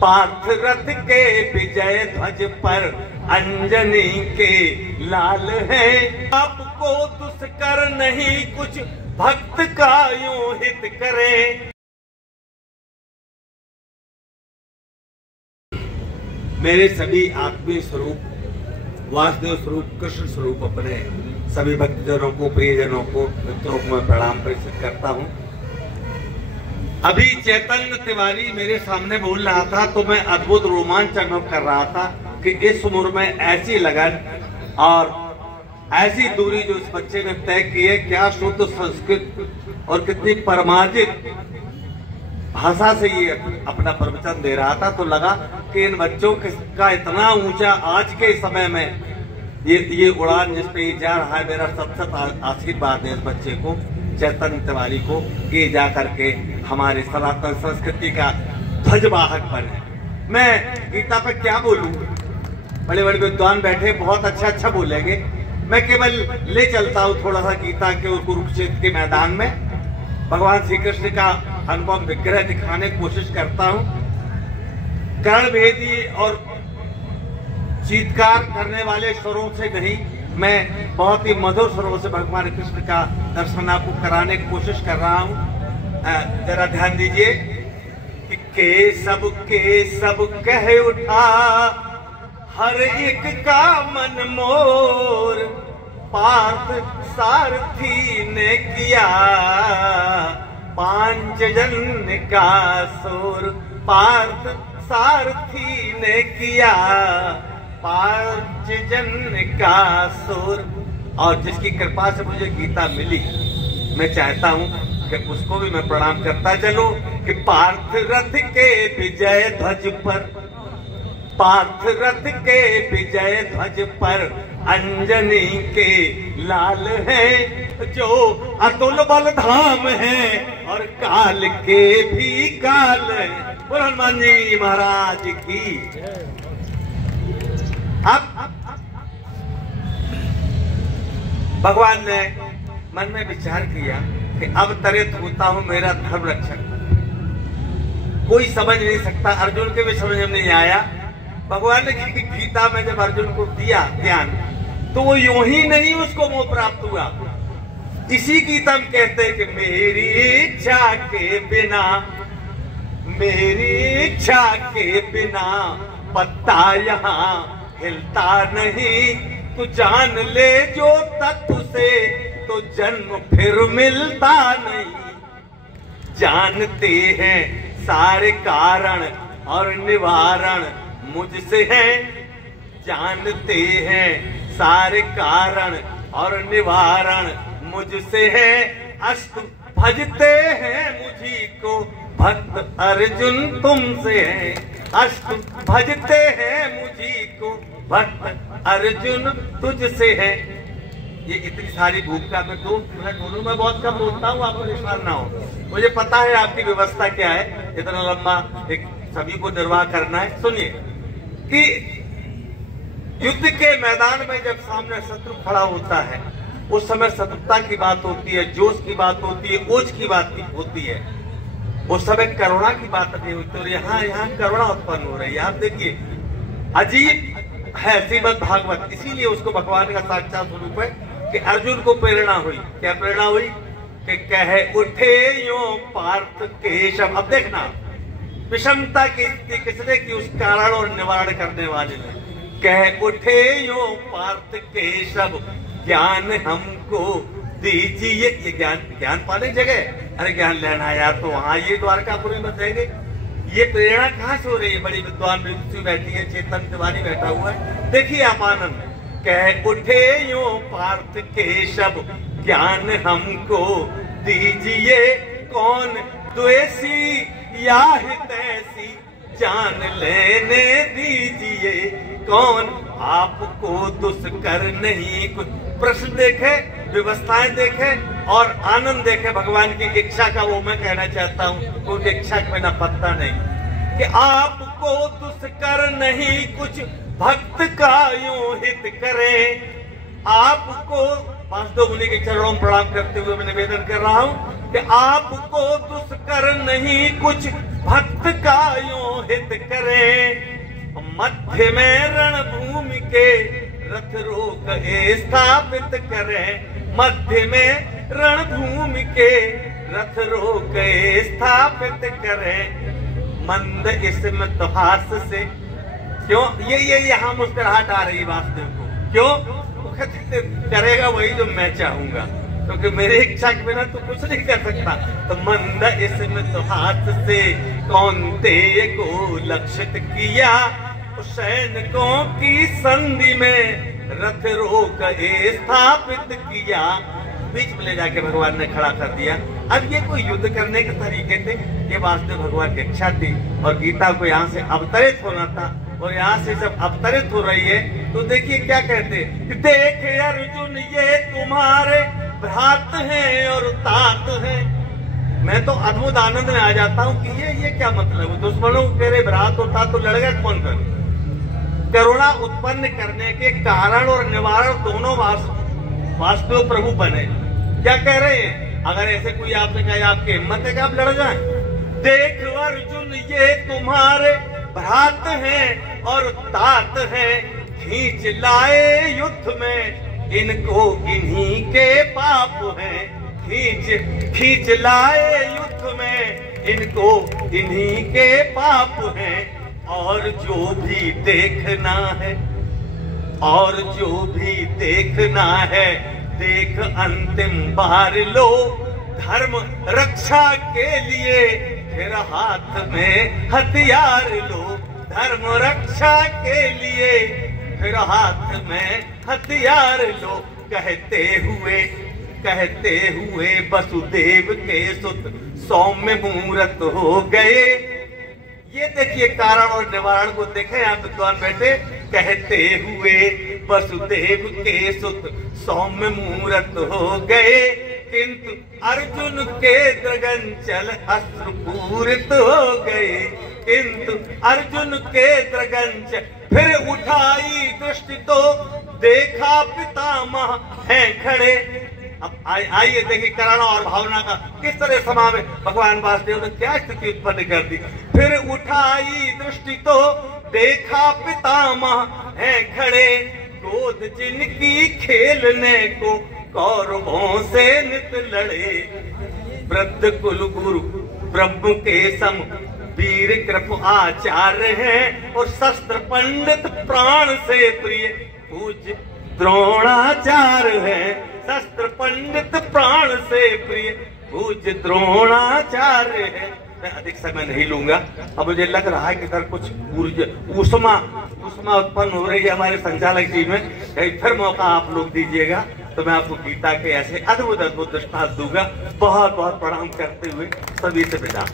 पार्थ रथ के विजय ध्वज पर अंजनी के लाल है। आपको दुष्कर नहीं कुछ भक्त का यूं हित करे। मेरे सभी आत्मीय स्वरूप वासुदेव स्वरूप कृष्ण स्वरूप अपने सभी भक्तजनों को, प्रियजनों को, मित्रों को मैं प्रणाम प्रेषित करता हूँ। अभी चैतन्य तिवारी मेरे सामने बोल रहा था तो मैं अद्भुत रोमांच अनुभव कर रहा था कि इस उम्र में ऐसी लगन और ऐसी दूरी जो इस बच्चे ने तय की है, क्या शुद्ध संस्कृत और कितनी परमार्जित भाषा से ये अपना प्रवचन दे रहा था। तो लगा कि इन बच्चों का इतना ऊंचा आज के समय में ये उड़ान जिस पे जा रहा है, मेरा सबसे आशीर्वाद है इस बच्चे को, चैतन्य तिवारी को, कि जा करके हमारे सनातन संस्कृति का ध्वजवाहक बने। मैं गीता पे क्या बोलूं, बड़े बड़े विद्वान बैठे बहुत अच्छा बोलेंगे, मैं केवल ले चलता हूं थोड़ा सा गीता के और कुरुक्षेत्र के मैदान में भगवान श्री कृष्ण का अनुपम विग्रह दिखाने की कोशिश करता हूं। कर्णभेदी और चीत्कार करने वाले स्वरों से नहीं, मैं बहुत ही मधुर स्वरों से भगवान कृष्ण का दर्शन आपको कराने की कोशिश कर रहा हूं। जरा ध्यान दीजिए कि के सब कह उठा हर एक का मन मोर, पार्थ सारथी ने किया पांचजन्य का शोर। पार्थ सारथी ने किया पांचजन्य का शोर। और जिसकी कृपा से मुझे गीता मिली, मैं चाहता हूं कि उसको भी मैं प्रणाम करता चलूं कि पार्थ रथ के विजय ध्वज पर, पार्थ रथ के विजय ध्वज पर अंजनी के लाल है। जो अतुल बल धाम है और काल के भी काल है। बोलो हनुमान जी महाराज की। अब भगवान ने मन में विचार किया कि अब तरित होता हूं मेरा धर्म रक्षक। कोई समझ नहीं सकता, अर्जुन के भी समझ में नहीं आया। भगवान ने गीता में जब अर्जुन को दिया ज्ञान तो वो यूं ही नहीं उसको मोह प्राप्त हुआ। इसी गीता में कहते हैं कि मेरी इच्छा के बिना, मेरी इच्छा के बिना पत्ता यहाँ हिलता नहीं। तू जान ले जो तत्व से तो जन्म फिर मिलता नहीं। जानते हैं सारे कारण और निवारण मुझसे है। जानते हैं सारे कारण और निवारण मुझसे है। अष्ट भजते हैं मुझी को भक्त अर्जुन तुमसे है। अष्ट भजते हैं मुझी को भक्त अर्जुन तुझसे है। ये इतनी सारी भूमिका में 2 मिनट बोलूं, मैं बहुत कम बोलता हूँ, आपको विश्वास ना हो। मुझे पता है आपकी व्यवस्था क्या है, इतना लंबा एक सभी को निर्वाह करना है। सुनिए कि युद्ध के मैदान में जब सामने शत्रु खड़ा होता है उस समय शत्रुता की बात होती है, जोश की बात होती है, ओज की बात होती है। उस समय करुणा की बात नहीं होती और यहाँ करुणा उत्पन्न हो रही है। आप देखिए अजीब है श्रीमद् भागवत, इसीलिए उसको भगवान का साक्षात स्वरूप है कि अर्जुन को प्रेरणा हुई। क्या प्रेरणा हुई कि कह उठे यो पार्थ केशव। अब देखना विषमता की स्थिति किसने की, उस कारण और निवारण करने वाले ने। कह उठे यो पार्थ केशव ज्ञान हमको दीजिए। ये ज्ञान पाने जगह, अरे ज्ञान लेना है यार तो वहां ये द्वारकापुरी में जाएंगे। ये प्रेरणा कहाँ से हो रही है? बड़ी विद्वान बैठी है, चेतन तिवारी बैठा हुआ है, देखिए आप आनंद। कह उठे यो पार्थ केशव ज्ञान हमको दीजिए। कौन द्वेषी या हितैषी जान लेने दीजिए। कौन आपको दुष्कर नहीं कुछ। प्रश्न देखे, व्यवस्थाएं देखे और आनंद देखे भगवान की इच्छा का। वो मैं कहना चाहता हूँ उनकी इच्छा का बिना पत्ता नहीं कि आपको दुष्कर नहीं कुछ भक्त का यूं हित करे। आपको वासुदेव मुनि के चरणों में प्रणाम करते हुए मैं निवेदन कर रहा हूँ कि आपको दुष्कर नहीं कुछ भक्त का यूं हित करे। मध्य में रणभूमि के रथ रोक स्थापित करे। मध्य में रणभूमि के रथ रोक स्थापित करे। मंद स्मित हास्य से क्यों ये यहाँ मुस्कुराहट आ रही वास्तव को, क्यों? वो कहते करेगा वही जो मैं चाहूंगा, क्योंकि मेरी इच्छा के बिना तो कुछ नहीं कर सकता। तो मंद स्मित हास्य से कौन्तेय को लक्षित किया। सैनिकों की संधि में रथ रोक स्थापित किया। बीच में ले जाके भगवान ने खड़ा कर दिया। अब ये कोई युद्ध करने के तरीके थे, ये वास्तव भगवान की इच्छा थी और गीता को यहाँ से अवतरित होना था। और यहाँ से जब अवतरित हो रही है तो देखिए क्या कहते, देख अर्जुन ये तुम्हारे भ्रात हैं और तात हैं। मैं तो अद्भुत आनंद में आ जाता हूँ कि ये क्या मतलब है। दुश्मनों को तेरे भ्रात होता तो लड़ेगा कौन कर? करुणा उत्पन्न करने के कारण और निवारण दोनों वास्तव प्रभु बने। क्या कह रहे हैं? अगर ऐसे कोई आपसे कहे आपकी हिम्मत है कि आप लड़ जाएं? देख अर्जुन ये तुम्हारे भ्रात हैं और तात हैं। खींच लाए युद्ध में इनको इन्हीं के पाप हैं। खींच लाए युद्ध में इनको इन्हीं के पाप हैं। और जो भी देखना है, और जो भी देखना है, देख अंतिम बार लो। धर्म रक्षा के लिए फिर हाथ में हथियार लो। धर्म रक्षा के लिए फिर हाथ में हथियार लो। कहते हुए वसुदेव के सुत सौम्य मूरत हो गए। ये देखिए कारण और निवारण को देखें आप विद्वान बैठे। कहते हुए वसुदेव के सुत सौम्य मूरत हो गए। किंतु अर्जुन के दृगंचल अस्त्र पूरित हो गए। किंतु अर्जुन के दृगंचल फिर उठाई दृष्टि तो देखा पितामह हैं खड़े। अब आइए देखिए करुणा और भावना का किस तरह समावेश भगवान वासुदेव ने क्या स्थिति उत्पन्न कर दी। फिर उठाई दृष्टि तो देखा पितामह हैं खड़े। गोद जिनकी खेलने को कौरवों से नित लड़े। वृद्ध कुल गुरु ब्रह्म के सम वीर कृप आचार्य हैं। और शस्त्र पंडित प्राण से प्रिय पूज्य द्रोणाचार्य हैं। शस्त्र पंडित प्राण से प्रिय पूज्य द्रोणाचार्य है। मैं अधिक समय नहीं लूंगा। अब मुझे लग रहा है कि सर कुछ ऊष्मा उत्पन्न हो रही है हमारे संचालक जी में। कहीं फिर मौका आप लोग दीजिएगा तो मैं आपको गीता के ऐसे अद्भुत दृष्टांत दूंगा। बहुत बहुत प्रणाम करते हुए सभी से विदा।